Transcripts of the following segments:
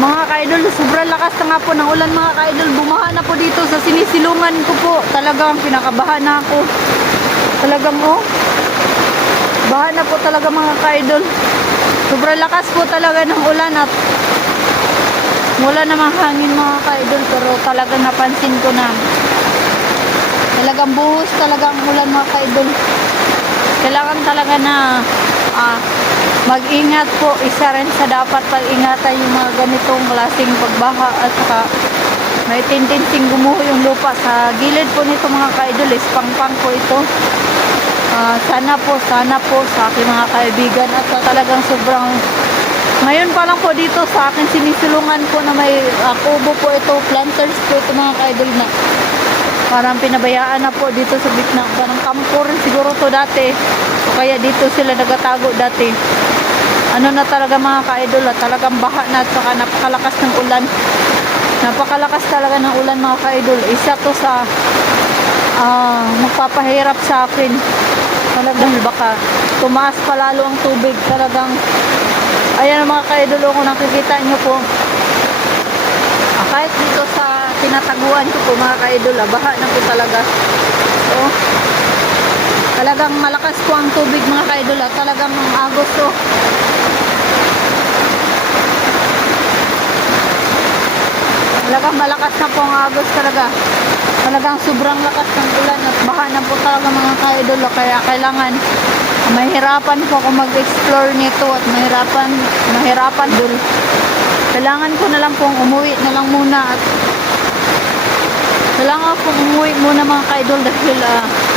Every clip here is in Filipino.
mga ka-idol, sobrang lakas na nga po ng ulan mga ka-idol. Bumaha na po dito sa sinisilungan ko po. Talagang pinakabaha na ako. Talagang oh. Baha na po talaga mga ka-idol. Sobrang lakas po talaga ng ulan at wala namang hangin mga ka-idol pero talagang napansin ko na talagang buhos talaga ang ulan mga ka-idol. Kailangan talaga na ah, mag-ingat po. Isa rin sa dapat pag-ingatan yung mga ganitong klaseng pagbaha at saka may tendency gumuho yung lupa sa gilid po nito mga ka-idol. Pangpang po ito. Ah, sana po, sana po sa aking mga kaibigan at sa talagang sobrang ngayon pa lang po dito sa akin sinisulungan po na may ah, kubo po ito, planters po ito mga ka-idol na parang pinabayaan na po dito sa bitna. Parang kampo rin siguro to dati. O kaya dito sila nagatago dati. Ano na talaga mga ka-idol, ah, talagang baha na at saka napakalakas ng ulan. Napakalakas talaga ng ulan mga ka-idol. Isa to sa ah magpapahirap sa akin. Talagang baka tumaas pa lalo ang tubig. Talagang ayan mga ka-idol kung nakikita nyo po. Ah, kahit dito sa tinataguan ko po mga ka-idol, ah, baha na po talaga. So, talagang malakas po ang tubig mga ka-idol. ah. Talagang ang agos to. Talagang malakas na po ang agos talaga. Talagang sobrang lakas ng ulan at baha na po talaga mga ka-idol. ah. Kaya kailangan mahirapan po ako mag-explore nito at mahirapan, mahirapan dul. Kailangan ko na lang pong umuwi na lang muna at kailangan pong umuwi muna mga ka-idol dahil ah,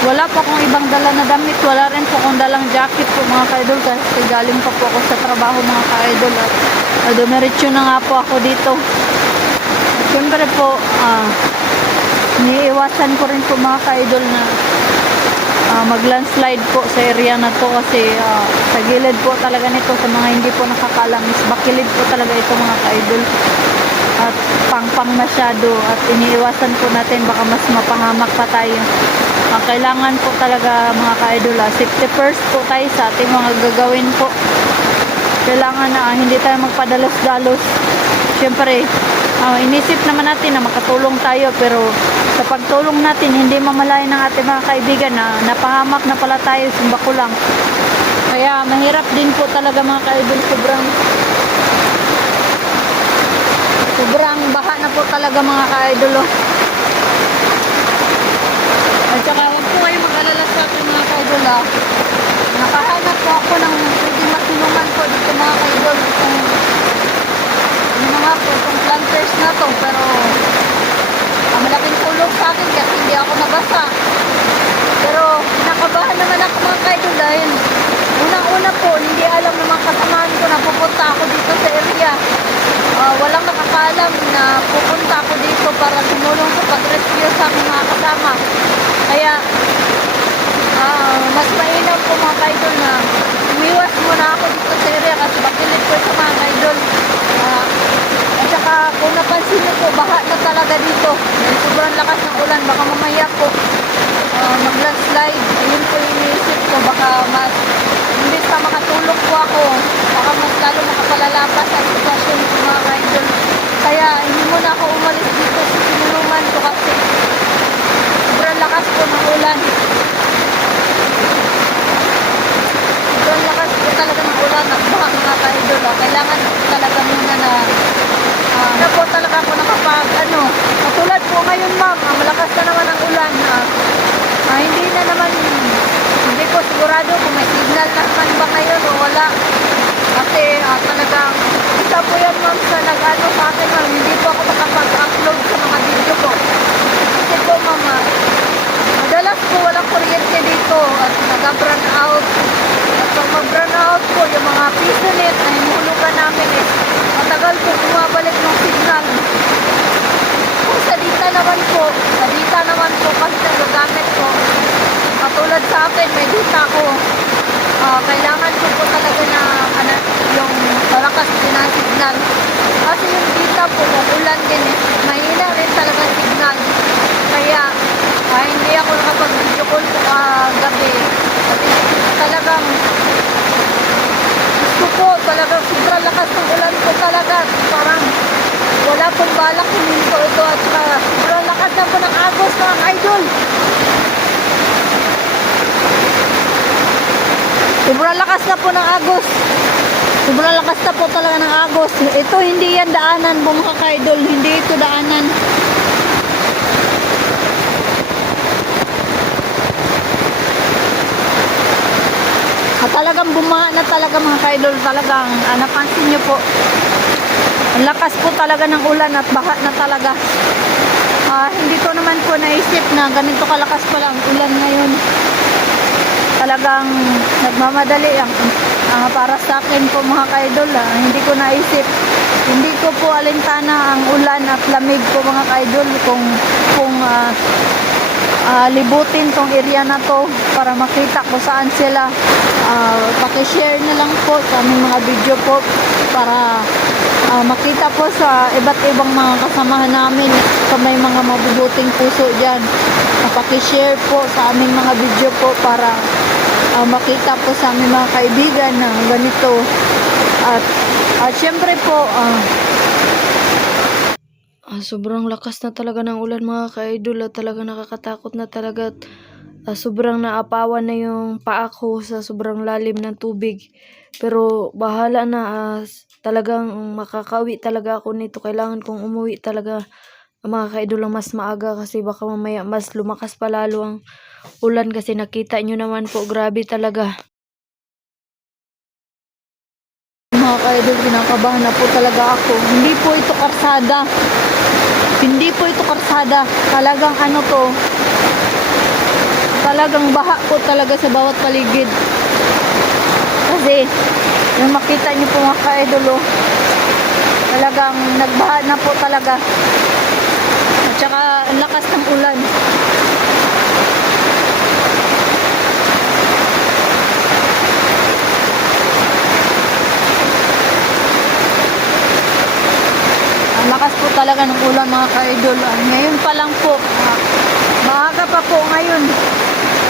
wala pa akong ibang dala na damit. Wala rin po akong dalang jacket po mga ka-idol kasi galing pa po ako sa trabaho mga ka-idol. At uh, na nga po ako dito. At syempre po, ah, niiwasan ko rin po mga ka-idol na ah, mag-landslide po sa area na to kasi ah, sa gilid po talaga nito sa mga hindi po nakakalam is bakilid po talaga ito mga ka-idol. At pang-pang masyado. At iniiwasan po natin baka mas mapahamak pa tayo ang kailangan po talaga mga ka-idol ah, safety first po tayo sa ating mga gagawin po. Kailangan na ah, hindi tayo magpadalos-dalos. Syempre ah, inisip naman natin na makatulong tayo pero sa pagtulong natin hindi mamalayan ng ating mga kaibigan na napahamak na pala tayo sumba ko lang kaya mahirap din po talaga mga kaidol sobrang sobrang baha na po talaga mga kaidol oh. At saka huwag po kayo mag-alala sa akin mga kaidol ah. nakahanap po ako ng pwedeng matulungan po dito mga kaidol kung ano na nga po itong planters na to pero ang malaking tulong sa akin kasi hindi ako nabasa pero kinakabahan naman ako mga kaidol dahil unang-una po hindi alam ng mga kasamahan ko na pupunta ako dito sa area Ah, walang nakakaalam na pupunta ako dito para tumulong sa pag-rescue sa mga kasama. Kaya ah, mas mainam po mga kaidol na umiwas muna ako dito sa area kasi bakilid ko sa mga kaidol. Ah, at saka kung napansin niyo po baha na talaga dito. Sobrang lakas ng ulan baka mamaya po uh, mag-landslide. Ayun po yung iniisip ko baka mas imbis na makatulog po ako baka mas lalo makapalalapas ang sitwasyon ko mga kaya hindi muna ako umalis dito sa sinulungan ko kasi sobrang lakas po ng ulan sobrang lakas po talaga ng ulan at baka mga kaidol ah. kailangan talaga muna na ah, na po talaga ako nakapag ano katulad po ngayon ma'am ah, malakas na naman ang ulan ah, ah, hindi na naman hindi ko sigurado kung may signal na naman ba ngayon o wala kasi ah, talagang isa po yan ma'am sa nag-ano sa akin ma'am. Hindi po ako makapag-upload sa mga video ko. Kasi po ma'am ah, madalas po walang kuryente dito at nag-brown out. At pag mag-brown out po yung mga piso net na hinulugan namin is matagal po bumabalik ng signal. Kung sa naman po sa dita naman po kasi nagagamit ko katulad sa akin may dita ko Ah, kailangan ko po talaga na ano, yung malakas ang signal kasi yung dita po ulan din eh. Mahina rin talaga signal. Kaya ah, hindi ako nakapag video call ah, gabi. Kasi talagang gusto ko talagang sobrang lakas ng ulan ko talaga. Para malaking minto ito at saka sobrang lakas na po ng agos mga idol. Sobrang lakas na po ng agos. Sobrang lakas na po talaga ng agos. Ito hindi yan daanan po mga kaidol. Hindi ito daanan. At talagang bumaha na talaga mga kaidol. Talagang ah, napansin nyo po. Ang lakas po talaga ng ulan at baha na talaga. Ah, hindi ko naman po naisip na ganito kalakas pala ang ulan ngayon. Talagang nagmamadali ang ah, para sa akin po mga kaidol. ah, hindi ko naisip. Hindi ko po alintana ang ulan at lamig po mga kaidol kung kung ah, ah, libutin tong area na to para makita kung saan sila. Ah, paki-share na lang po sa aming mga video po para ah, makita po sa iba't ibang mga kasamahan namin sa may mga mabubuting puso dyan. Uh, paki-share po sa aming mga video po para ah, makita po sa aming mga kaibigan na ganito. At, at syempre po, ah, Sobrang lakas na talaga ng ulan mga ka-idol at talaga nakakatakot na talaga at ah, sobrang naapawan na yung paa ko sa sobrang lalim ng tubig. Pero bahala na ah, talagang makakawi talaga ako nito. Kailangan kong umuwi talaga mga ka-idol mas maaga kasi baka mamaya mas lumakas pa lalo ang ulan kasi nakita nyo naman po grabe talaga. Mga ka-idol, kinakabahan na po talaga ako. Hindi po ito karsada. Hindi po ito karsada. Talagang ano to. Talagang baha po talaga sa bawat paligid. Kasi, yung makita niyo po mga ka-idol, oh, talagang nagbaha na po talaga. At saka, ang lakas ng ulan. Ang lakas po talaga ng ulan mga ka-idol. Ah, Ngayon pa lang po. ah, maaga pa po ngayon.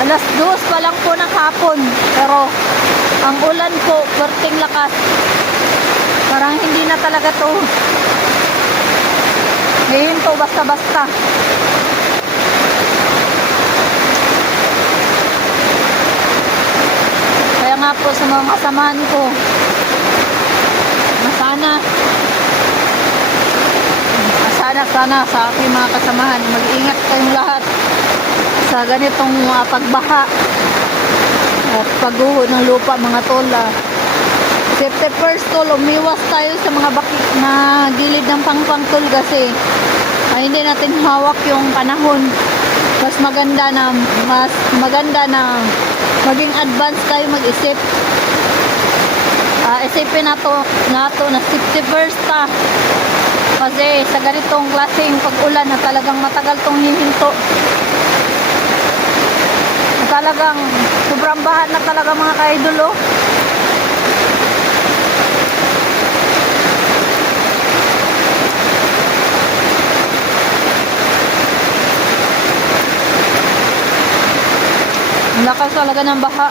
Alas dos pa lang po ng hapon. Pero ang ulan po, perting lakas. Parang hindi na talaga to. Ngayon to basta-basta. Kaya nga po sa mga kasamahan ko, na sana sana sana sa aking mga kasamahan mag-ingat kayong lahat sa ganitong uh, pagbaha at pagguho ng lupa mga tol ah. safety first tol umiwas tayo sa mga baki na gilid ng pangpang tol kasi ah, hindi natin hawak yung panahon. Mas maganda na mas maganda na maging advance tayo mag-isip. Ah, isipin nato nato na safety first ta kasi sa ganitong klaseng pag-ulan na talagang matagal tong hihinto. Na Talagang sobrang baha na talaga mga ka-idol oh. Lakas talaga ng baha.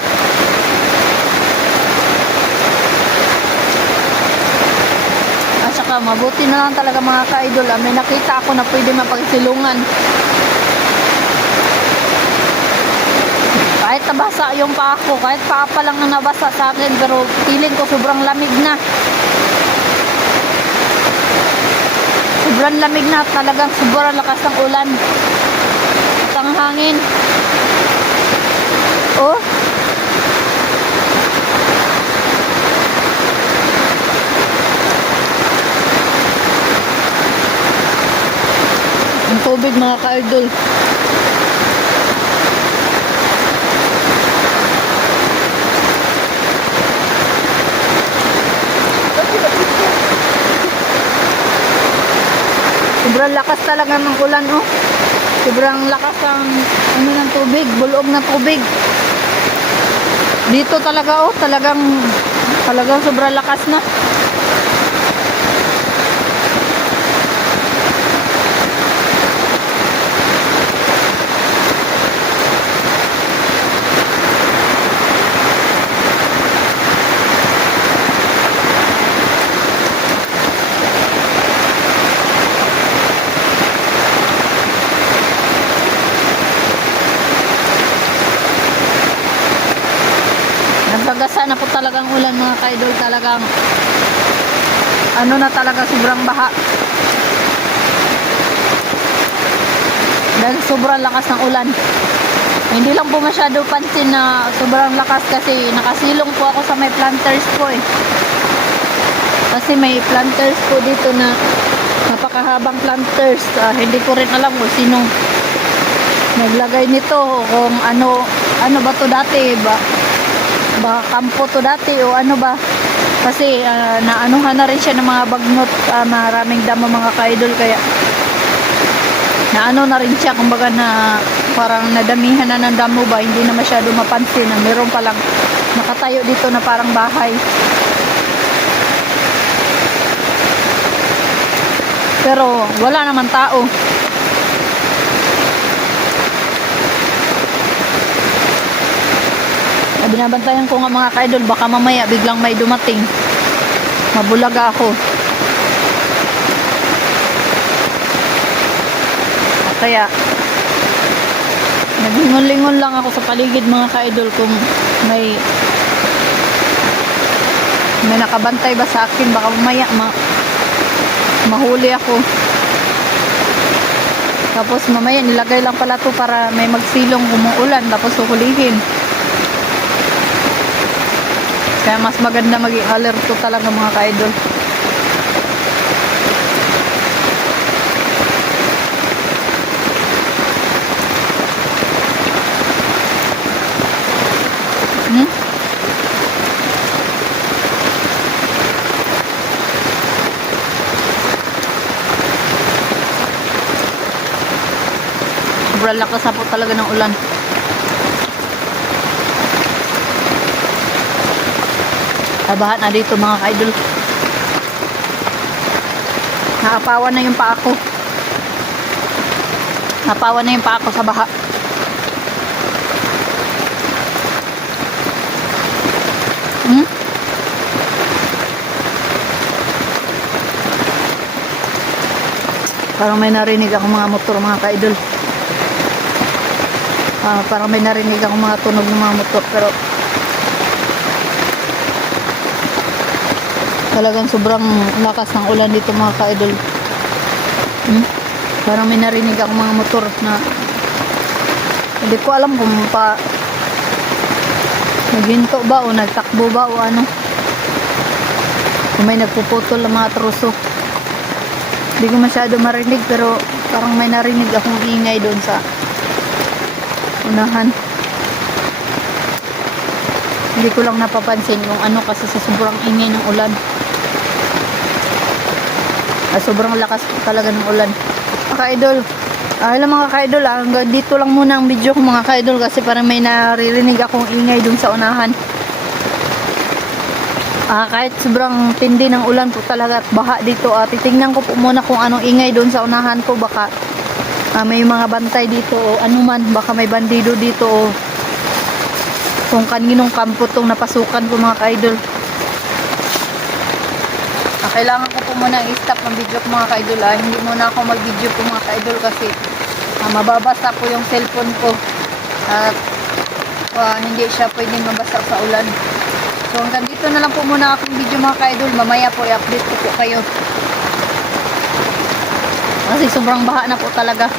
Saka mabuti na lang talaga mga ka-idol. ah, May nakita ako na pwede mapagsilungan. Kahit nabasa yung paa ko, kahit paa pa lang na nabasa sa akin, pero feeling ko sobrang lamig na. Sobrang lamig na, talagang sobrang lakas ng ulan. At ang hangin. Oh, tubig mga ka-idol. Sobrang lakas talaga ng ulan, oh. Sobrang lakas ang ano ng tubig, bulog ng tubig. Dito talaga, oh, talagang talagang sobrang lakas na. kaidol talagang ano na talaga sobrang baha. Dahil sobrang lakas ng ulan. Hindi lang po masyado pansin na sobrang lakas kasi nakasilong po ako sa may planters po eh. Kasi may planters po dito na napakahabang planters. Ah, hindi ko rin alam kung sino naglagay nito kung ano ano ba to dati ba ba kampo to dati o ano ba kasi ah, naanuhan na rin siya ng mga bagnot ah, maraming damo mga kaidol kaya naano na rin siya kumbaga na parang nadamihan na ng damo ba hindi na masyado mapansin na meron palang nakatayo dito na parang bahay. Pero wala naman tao Binabantayan ko nga mga ka-idol, baka mamaya biglang may dumating. Mabulaga ako. Kaya, naglingon-lingon lang ako sa paligid mga ka-idol kung may may nakabantay ba sa akin, baka mamaya ma, mahuli ako. Tapos mamaya nilagay lang pala to para may magsilong umuulan tapos huhulihin. Kaya mas maganda maging alerto talaga mga ka-idol. Hmm? Sobrang lakas na po talaga ng ulan. Tabahan na dito mga ka-idol. Nakapawan na yung paa ko. Napawan na yung paa ko sa baha. Hmm? Parang may narinig ako mga motor mga ka-idol. Ah, parang may narinig ako mga tunog ng mga motor pero talagang sobrang lakas ng ulan dito mga ka-idol. Hmm? Parang may narinig ako mga motor na hindi ko alam kung pa naghinto ba o nagtakbo ba o ano. Kung may nagpuputol ng mga truso. Hindi ko masyado marinig pero parang may narinig akong ingay doon sa unahan. Hindi ko lang napapansin kung ano kasi sa sobrang ingay ng ulan. Ah, sobrang lakas talaga ng ulan. Mga ka-idol, ah, hello mga ka-idol, ah, dito lang muna ang video ko mga ka-idol kasi parang may naririnig akong ingay dun sa unahan. Ah, kahit sobrang tindi ng ulan po talaga at baha dito, ah, titingnan ko po muna kung anong ingay dun sa unahan ko. Baka ah, may mga bantay dito o ano man, baka may bandido dito o kung kaninong kampo tong napasukan ko mga ka-idol. Kailangan ko po muna i-stop ang video ko mga ka-idol. Ah. Hindi muna ako mag-video po mga ka-idol kasi ah, mababasa po yung cellphone ko. At ah, hindi siya pwedeng mabasa sa ulan. So hanggang dito na lang po muna aking video mga ka-idol. Mamaya po i-update ko po kayo. Kasi sobrang baha na po talaga.